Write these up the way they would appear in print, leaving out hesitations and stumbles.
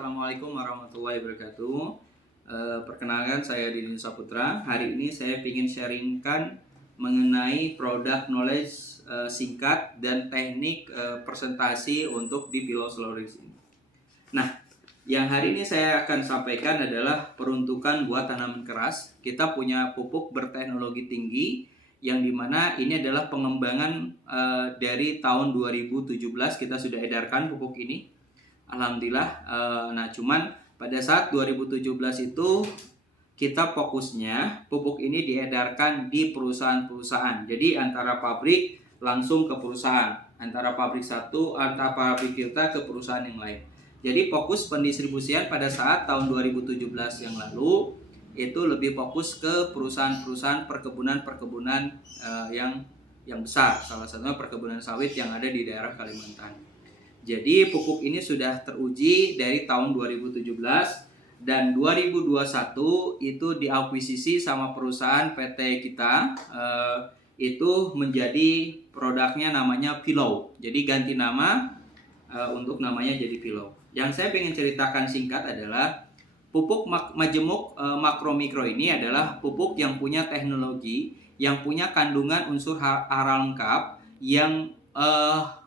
Assalamualaikum warahmatullahi wabarakatuh. Perkenalkan, saya Didin Saputra. Hari ini saya ingin sharingkan mengenai produk knowledge singkat dan teknik presentasi untuk di Pilosoloris ini. Nah, yang hari ini saya akan sampaikan adalah peruntukan buat tanaman keras. Kita punya pupuk berteknologi tinggi yang dimana ini adalah pengembangan dari tahun 2017 kita sudah edarkan pupuk ini. Alhamdulillah. Cuman pada saat 2017 itu kita fokusnya pupuk ini diedarkan di perusahaan-perusahaan. Jadi antara pabrik langsung ke perusahaan, antara pabrik satu, antara pabrik kita ke perusahaan yang lain. Jadi fokus pendistribusian pada saat tahun 2017 yang lalu itu lebih fokus ke perusahaan-perusahaan perkebunan yang besar. Salah satunya perkebunan sawit yang ada di daerah Kalimantan. Jadi pupuk ini sudah teruji dari tahun 2017 dan 2021 itu diakuisisi sama perusahaan PT kita, itu menjadi produknya namanya Pilau. Jadi ganti nama untuk namanya jadi Pilau. Yang saya ingin ceritakan singkat adalah pupuk majemuk makro mikro ini adalah pupuk yang punya teknologi, yang punya kandungan unsur hara lengkap, yang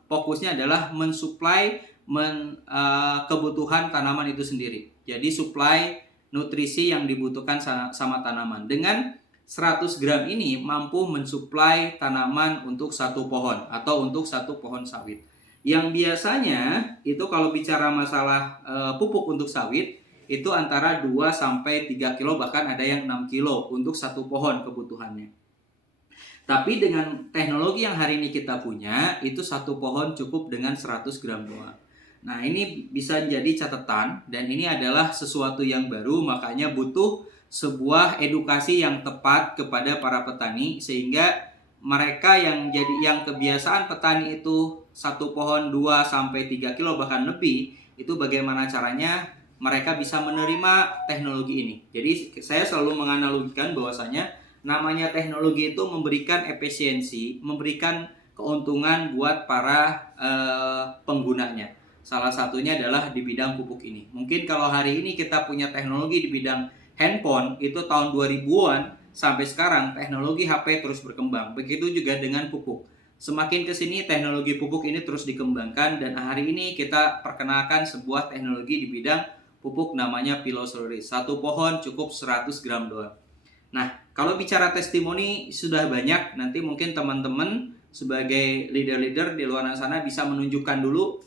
fokusnya adalah mensuplai kebutuhan tanaman itu sendiri. Jadi suplai nutrisi yang dibutuhkan sama tanaman. Dengan 100 gram ini mampu mensuplai tanaman untuk satu pohon atau untuk satu pohon sawit. Yang biasanya itu kalau bicara masalah pupuk untuk sawit itu antara 2 sampai 3 kilo, bahkan ada yang 6 kilo untuk satu pohon kebutuhannya. Tapi dengan teknologi yang hari ini kita punya, itu satu pohon cukup dengan 100 gram doang. Nah, ini bisa jadi catatan dan ini adalah sesuatu yang baru, makanya butuh sebuah edukasi yang tepat kepada para petani sehingga mereka yang kebiasaan petani itu satu pohon 2 sampai 3 kilo bahkan lebih, itu bagaimana caranya mereka bisa menerima teknologi ini. Jadi saya selalu menganalogikan bahwasanya namanya teknologi itu memberikan efisiensi, memberikan keuntungan buat para penggunanya. Salah satunya adalah di bidang pupuk ini. Mungkin kalau hari ini kita punya teknologi di bidang handphone, itu tahun 2000-an sampai sekarang teknologi HP terus berkembang. Begitu juga dengan pupuk. Semakin kesini teknologi pupuk ini terus dikembangkan dan hari ini kita perkenalkan sebuah teknologi di bidang pupuk namanya Pilosoloris. Satu pohon cukup 100 gram doang. Nah, kalau bicara testimoni sudah banyak, nanti mungkin teman-teman sebagai leader-leader di luar sana bisa menunjukkan dulu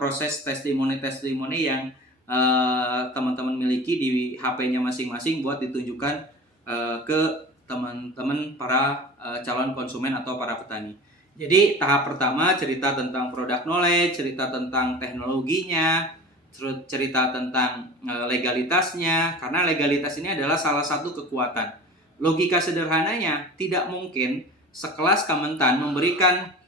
proses testimoni-testimoni yang teman-teman miliki di HP-nya masing-masing buat ditunjukkan ke teman-teman para calon konsumen atau para petani. Jadi tahap pertama cerita tentang product knowledge, cerita tentang teknologinya, cerita tentang legalitasnya, karena legalitas ini adalah salah satu kekuatan. Logika sederhananya, tidak mungkin sekelas Kementan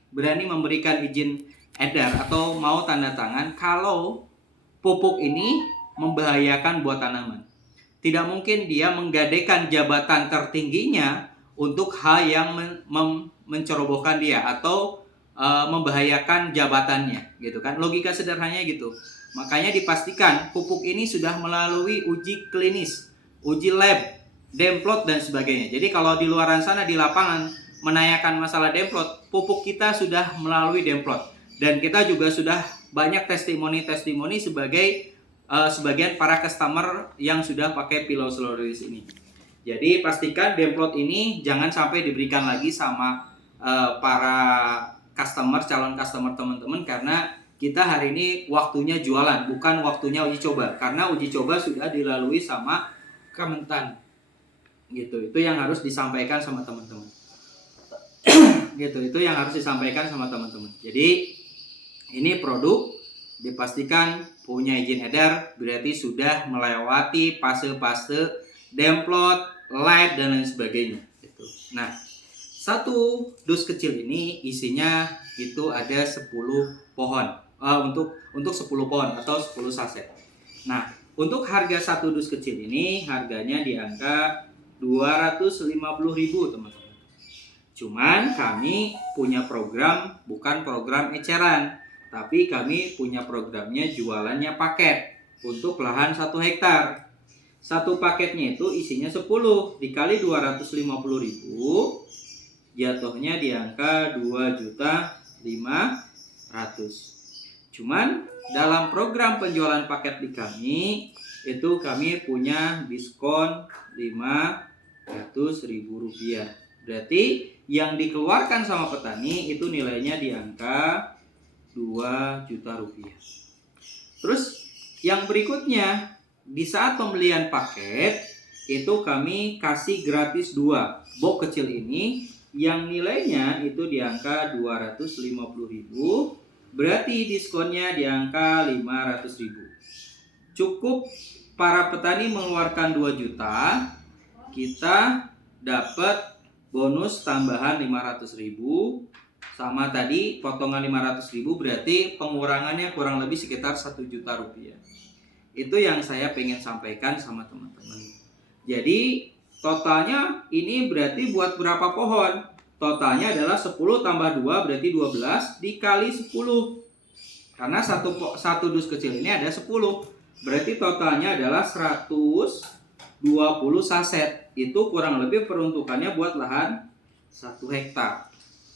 berani memberikan izin edar atau mau tanda tangan kalau pupuk ini membahayakan buat tanaman. Tidak mungkin dia menggadaikan jabatan tertingginya untuk hal yang mencerobohkan dia atau membahayakan jabatannya, gitu kan? Logika sederhananya gitu. Makanya dipastikan pupuk ini sudah melalui uji klinis, uji lab, demplot dan sebagainya. Jadi kalau di luar sana di lapangan menanyakan masalah demplot, pupuk kita sudah melalui demplot. Dan kita juga sudah banyak testimoni-testimoni sebagai sebagian para customer yang sudah pakai Pilosoloris ini. Jadi pastikan demplot ini jangan sampai diberikan lagi sama para customer, calon customer teman-teman, karena kita hari ini waktunya jualan, bukan waktunya uji coba. Karena uji coba sudah dilalui sama Kementan. Gitu, itu yang harus disampaikan sama teman-teman. Itu yang harus disampaikan sama teman-teman. Jadi ini produk dipastikan punya izin edar, berarti sudah melewati fase-fase demplot, light dan lain sebagainya. Gitu. Nah, satu dus kecil ini isinya itu ada 10 pohon. Untuk 10 pohon atau 10 saset. Nah, untuk harga satu dus kecil ini harganya di angka 250.000 teman-teman. Cuman kami punya program, bukan program eceran, tapi kami punya programnya jualannya paket. untuk lahan 1 hektar. Satu paketnya itu isinya 10 dikali 250.000, jatuhnya di angka 2.500.000. Cuman dalam program penjualan paket di kami itu kami punya diskon Rp500.000. Berarti yang dikeluarkan sama petani itu nilainya di angka Rp2 juta. Terus yang berikutnya, di saat pembelian paket itu kami kasih gratis 2 box kecil ini yang nilainya itu di angka 250.000. Berarti diskonnya di angka 500.000. Cukup para petani mengeluarkan 2 juta, kita dapat bonus tambahan 500.000. Sama tadi potongan 500.000 berarti pengurangannya kurang lebih sekitar 1 juta rupiah. Itu yang saya pengen sampaikan sama teman-teman. Jadi totalnya ini berarti buat berapa pohon? Totalnya adalah 10 tambah 2 berarti 12 dikali 10. Karena satu dus kecil ini ada 10. Berarti totalnya adalah 120 saset. Itu kurang lebih peruntukannya buat lahan 1 hektar.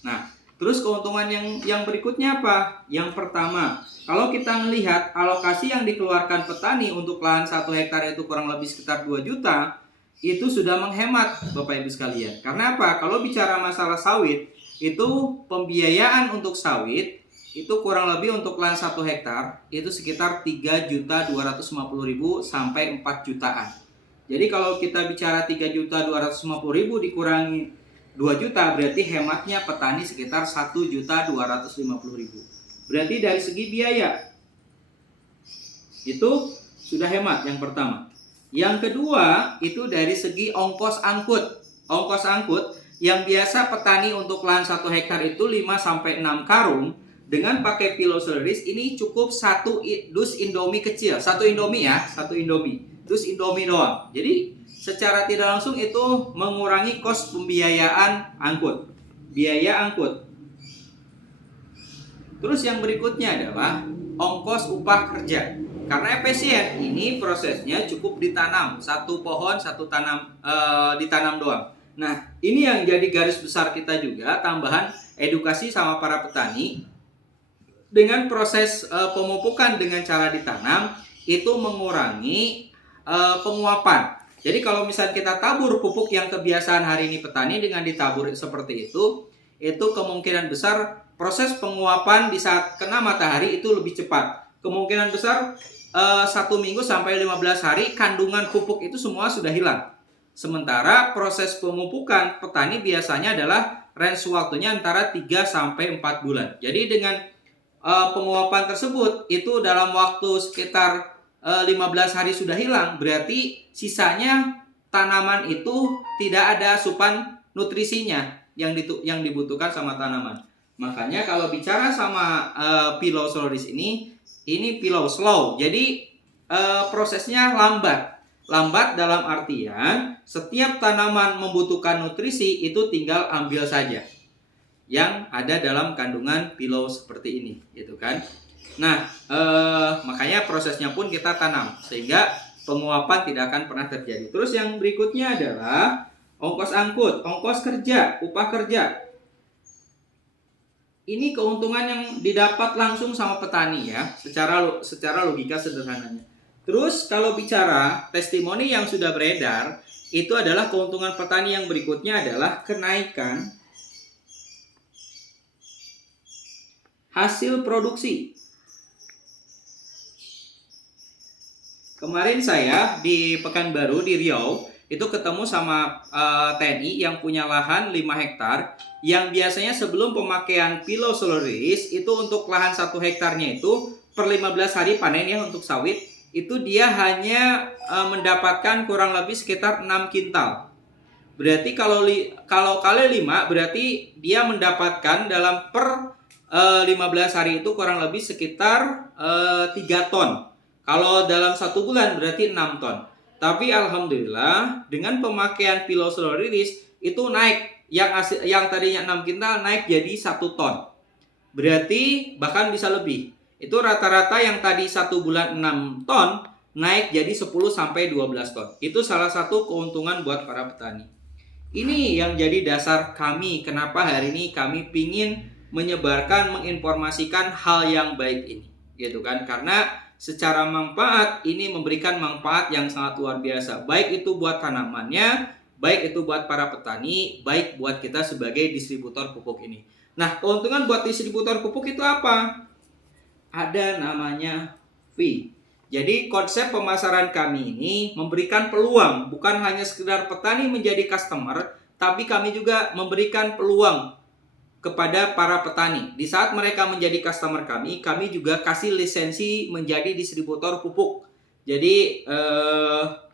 Nah, terus keuntungan yang berikutnya apa? Yang pertama, kalau kita melihat alokasi yang dikeluarkan petani untuk lahan 1 hektar itu kurang lebih sekitar 2 juta, itu sudah menghemat Bapak Ibu sekalian. Karena apa? Kalau bicara masalah sawit, itu pembiayaan untuk sawit itu kurang lebih untuk lahan 1 hektar itu sekitar 3.250.000 sampai 4 jutaan. Jadi kalau kita bicara 3.250.000 dikurangi 2 juta berarti hematnya petani sekitar 1.250.000. Berarti dari segi biaya itu sudah hemat yang pertama. Yang kedua itu dari segi ongkos angkut. Ongkos angkut yang biasa petani untuk lahan 1 hektar itu 5-6 karung, dengan pakai Pilau Solaris ini cukup 1 dus Indomie kecil. 1 Indomie ya, 1 Indomie. Dus Indomie doang. Jadi secara tidak langsung itu mengurangi kos pembiayaan angkut. Biaya angkut. Terus yang berikutnya adalah ongkos upah kerja. Karena efisien, ini prosesnya cukup ditanam. 1 pohon, 1 ditanam doang. Nah, ini yang jadi garis besar kita juga, tambahan edukasi sama para petani. Dengan proses pemupukan dengan cara ditanam, itu mengurangi penguapan. Jadi kalau misalnya kita tabur pupuk yang kebiasaan hari ini petani dengan ditabur seperti itu kemungkinan besar proses penguapan di saat kena matahari itu lebih cepat. Kemungkinan besar 1 minggu sampai 15 hari kandungan pupuk itu semua sudah hilang. Sementara proses pemupukan petani biasanya adalah range waktunya antara 3 sampai 4 bulan. Jadi dengan penguapan tersebut itu dalam waktu sekitar 15 hari sudah hilang, berarti sisanya tanaman itu tidak ada asupan nutrisinya yang dibutuhkan sama tanaman. Makanya kalau bicara sama Pilau Solaris ini pilau slow. Jadi prosesnya lambat. Lambat dalam artian setiap tanaman membutuhkan nutrisi itu tinggal ambil saja yang ada dalam kandungan pilau seperti ini, gitu kan. Nah, makanya prosesnya pun kita tanam sehingga penguapan tidak akan pernah terjadi. Terus yang berikutnya adalah ongkos angkut, ongkos kerja, upah kerja. Ini keuntungan yang didapat langsung sama petani ya, secara logika sederhananya. Terus kalau bicara testimoni yang sudah beredar, itu adalah keuntungan petani yang berikutnya adalah kenaikan hasil produksi. Kemarin saya di Pekanbaru di Riau itu ketemu sama TNI yang punya lahan 5 hektar yang biasanya sebelum pemakaian Pilau Solaris itu untuk lahan 1 hektarnya itu per 15 hari panen ya untuk sawit itu dia hanya mendapatkan kurang lebih sekitar 6 kintal. Berarti kalau kali 5 berarti dia mendapatkan dalam per 15 hari itu kurang lebih sekitar 3 ton. Kalau dalam 1 bulan berarti 6 ton. Tapi alhamdulillah dengan pemakaian Pilau Solaris itu naik. Yang tadinya 6 kintal naik jadi 1 ton. Berarti bahkan bisa lebih. Itu rata-rata yang tadi 1 bulan 6 ton, naik jadi 10 sampai 12 ton. Itu salah satu keuntungan buat para petani. Ini yang jadi dasar kami kenapa hari ini kami pingin menyebarkan, menginformasikan hal yang baik ini, gitu kan? Karena secara manfaat ini memberikan manfaat yang sangat luar biasa, baik itu buat tanamannya, baik itu buat para petani, baik buat kita sebagai distributor pupuk ini. Nah, keuntungan buat distributor pupuk itu apa? Ada namanya fee. Jadi konsep pemasaran kami ini memberikan peluang, bukan hanya sekedar petani menjadi customer, tapi kami juga memberikan peluang kepada para petani. Di saat mereka menjadi customer kami juga kasih lisensi menjadi distributor pupuk. Jadi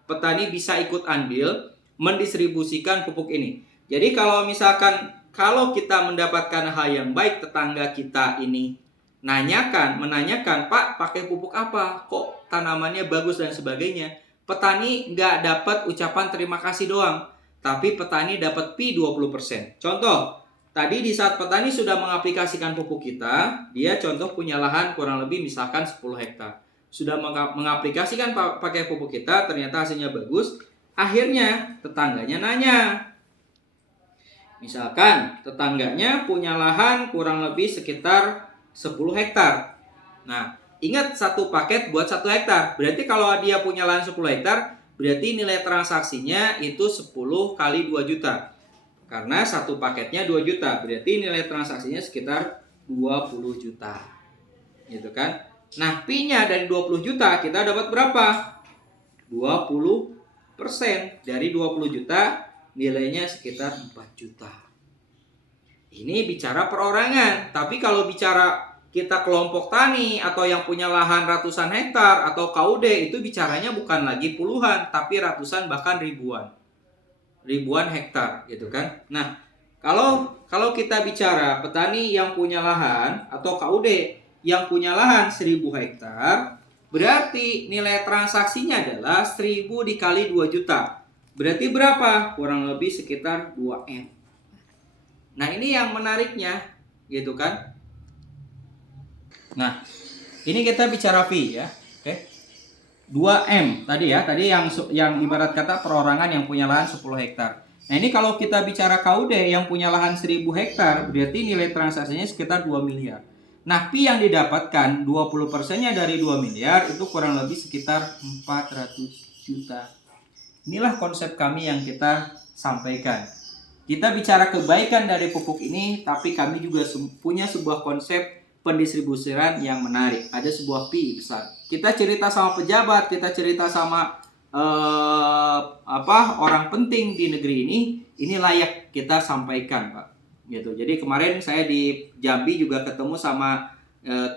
petani bisa ikut andil mendistribusikan pupuk ini. Jadi kalau misalkan kita mendapatkan hal yang baik, tetangga kita ini menanyakan, Pak, pakai pupuk apa? Kok tanamannya bagus dan sebagainya. Petani nggak dapat ucapan terima kasih doang, tapi petani dapat fee 20%. Contoh, tadi di saat petani sudah mengaplikasikan pupuk kita, dia contoh punya lahan kurang lebih misalkan 10 hektar. Sudah mengaplikasikan pakai pupuk kita, ternyata hasilnya bagus. Akhirnya tetangganya nanya. Misalkan tetangganya punya lahan kurang lebih sekitar 10 hektar. Nah, ingat satu paket buat 1 hektar. Berarti kalau dia punya lahan 10 hektar, berarti nilai transaksinya itu 10 kali 2 juta. Karena satu paketnya 2 juta, berarti nilai transaksinya sekitar 20 juta. Gitu kan? Nah, P-nya dari 20 juta kita dapat berapa? 20%. Dari 20 juta nilainya sekitar 4 juta. Ini bicara perorangan, tapi kalau bicara kita kelompok tani atau yang punya lahan ratusan hektar atau KUD, itu bicaranya bukan lagi puluhan, tapi ratusan bahkan ribuan hektar, gitu kan. Nah, kalau kita bicara petani yang punya lahan atau KUD yang punya lahan 1000 hektar, berarti nilai transaksinya adalah 1000 dikali 2 juta. Berarti berapa? Kurang lebih sekitar 2M. Nah, ini yang menariknya, gitu kan. Nah, ini kita bicara fee ya. Oke. 2M tadi ya. Tadi yang ibarat kata perorangan yang punya lahan 10 hektar. Nah, ini kalau kita bicara KUD yang punya lahan 1000 hektar, berarti nilai transaksinya sekitar 2 miliar. Nah, fee yang didapatkan 20%-nya dari 2 miliar itu kurang lebih sekitar 400 juta. Inilah konsep kami yang kita sampaikan. Kita bicara kebaikan dari pupuk ini, tapi kami juga punya sebuah konsep pendistribusiran yang menarik. Ada sebuah fee besar. Kita cerita sama pejabat, kita cerita sama orang penting di negeri ini layak kita sampaikan, Pak. Gitu. Jadi kemarin saya di Jambi juga ketemu sama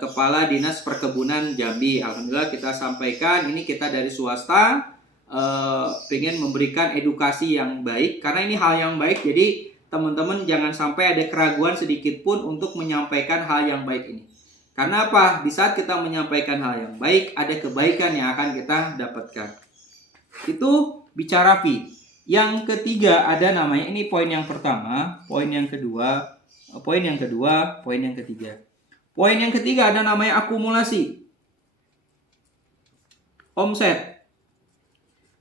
Kepala Dinas Perkebunan Jambi. Alhamdulillah kita sampaikan, ini kita dari swasta pengen memberikan edukasi yang baik, karena ini hal yang baik. Jadi teman-teman jangan sampai ada keraguan sedikit pun untuk menyampaikan hal yang baik ini. Karena apa? Di saat kita menyampaikan hal yang baik, ada kebaikan yang akan kita dapatkan. Itu bicara fee. Yang ketiga ada namanya, ini poin yang pertama, poin yang kedua, poin yang ketiga. Poin yang ketiga ada namanya akumulasi omset.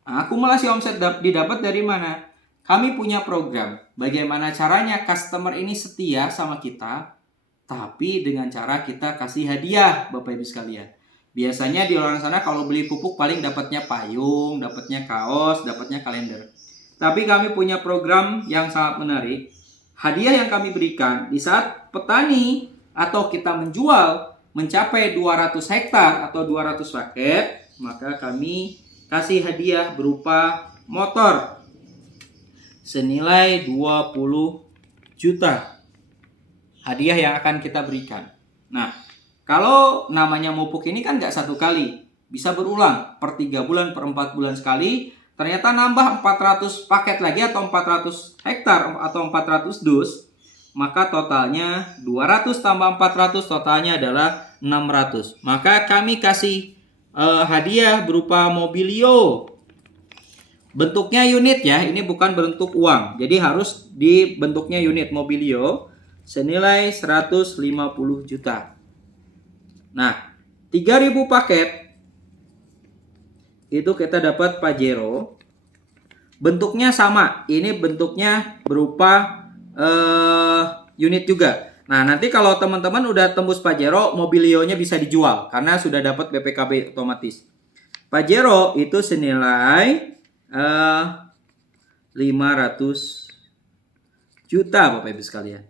Nah, akumulasi omset didapat dari mana? Kami punya program. Bagaimana caranya customer ini setia sama kita, tapi dengan cara kita kasih hadiah, Bapak Ibu sekalian. Biasanya di luar sana kalau beli pupuk paling dapatnya payung, dapatnya kaos, dapatnya kalender. Tapi kami punya program yang sangat menarik. Hadiah yang kami berikan di saat petani atau kita menjual mencapai 200 hektar atau 200 paket, maka kami kasih hadiah berupa motor senilai 20 juta. Hadiah yang akan kita berikan. Nah, kalau namanya pupuk ini kan nggak satu kali, bisa berulang per 3 bulan, per 4 bulan sekali. Ternyata nambah 400 paket lagi atau 400 hektar atau 400 dus, maka totalnya 200 tambah 400, totalnya adalah 600. Maka kami kasih hadiah berupa mobilio. Bentuknya unit ya, ini bukan bentuk uang. Jadi harus di bentuknya unit mobilio senilai 150 juta. Nah, 3000 paket itu kita dapat Pajero. Bentuknya sama, ini bentuknya berupa unit juga. Nah, nanti kalau teman-teman udah tembus Pajero, Mobilio-nya bisa dijual karena sudah dapat BPKB otomatis. Pajero itu senilai 500 juta Bapak Ibu sekalian.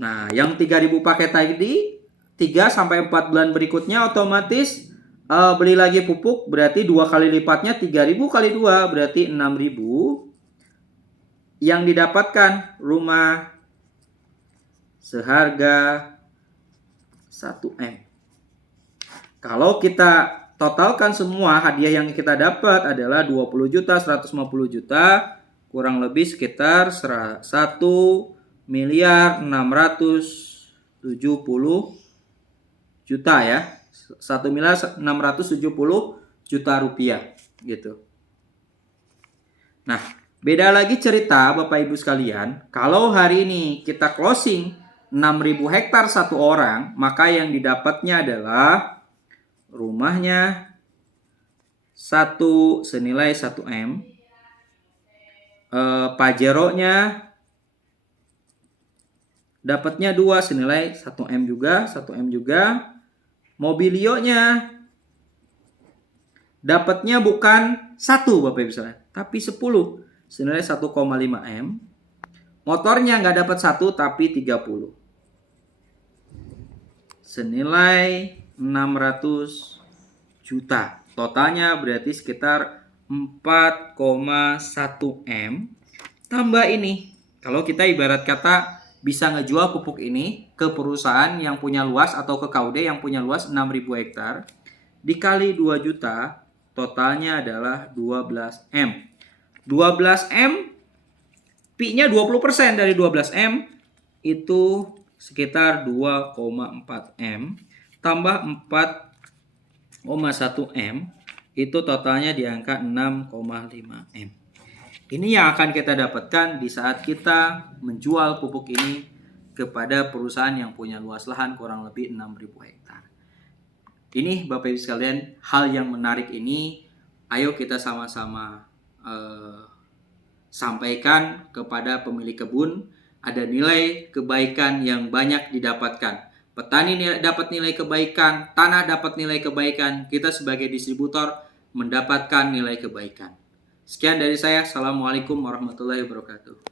Nah, yang 3.000 paket tadi 3 sampai 4 bulan berikutnya otomatis beli lagi pupuk berarti 2 kali lipatnya 3.000 kali 2 berarti 6.000. Yang didapatkan rumah seharga 1M. Kalau kita totalkan semua hadiah yang kita dapat adalah 20 juta, 150 juta, kurang lebih sekitar 1 miliar 670 juta ya. 1 miliar 670 juta rupiah gitu. Nah, beda lagi cerita Bapak Ibu sekalian, kalau hari ini kita closing 6.000 hektar satu orang, maka yang didapatnya adalah rumahnya 1 senilai 1M, Pajero-nya dapatnya 2 senilai 1M juga, Mobilio-nya dapatnya bukan 1 Bapak Ibu sekalian, tapi 10 senilai 1,5M. Motornya nggak dapat 1 tapi 30 senilai 600 juta. Totalnya berarti sekitar 4,1M. Tambah ini, kalau kita ibarat kata bisa ngejual pupuk ini ke perusahaan yang punya luas atau ke KUD yang punya luas 6.000 hektar, dikali 2 juta, totalnya adalah 12M. 12M, Pi-nya 20% dari 12M, itu sekitar 2,4M, tambah 4,1M, itu totalnya di angka 6,5M. Ini yang akan kita dapatkan di saat kita menjual pupuk ini kepada perusahaan yang punya luas lahan kurang lebih 6.000 hektar. Ini Bapak Ibu sekalian, hal yang menarik ini ayo kita sama-sama sampaikan kepada pemilik kebun. Ada nilai kebaikan yang banyak didapatkan. Petani dapat nilai kebaikan, tanah dapat nilai kebaikan, kita sebagai distributor mendapatkan nilai kebaikan. Sekian dari saya. Assalamualaikum warahmatullahi wabarakatuh.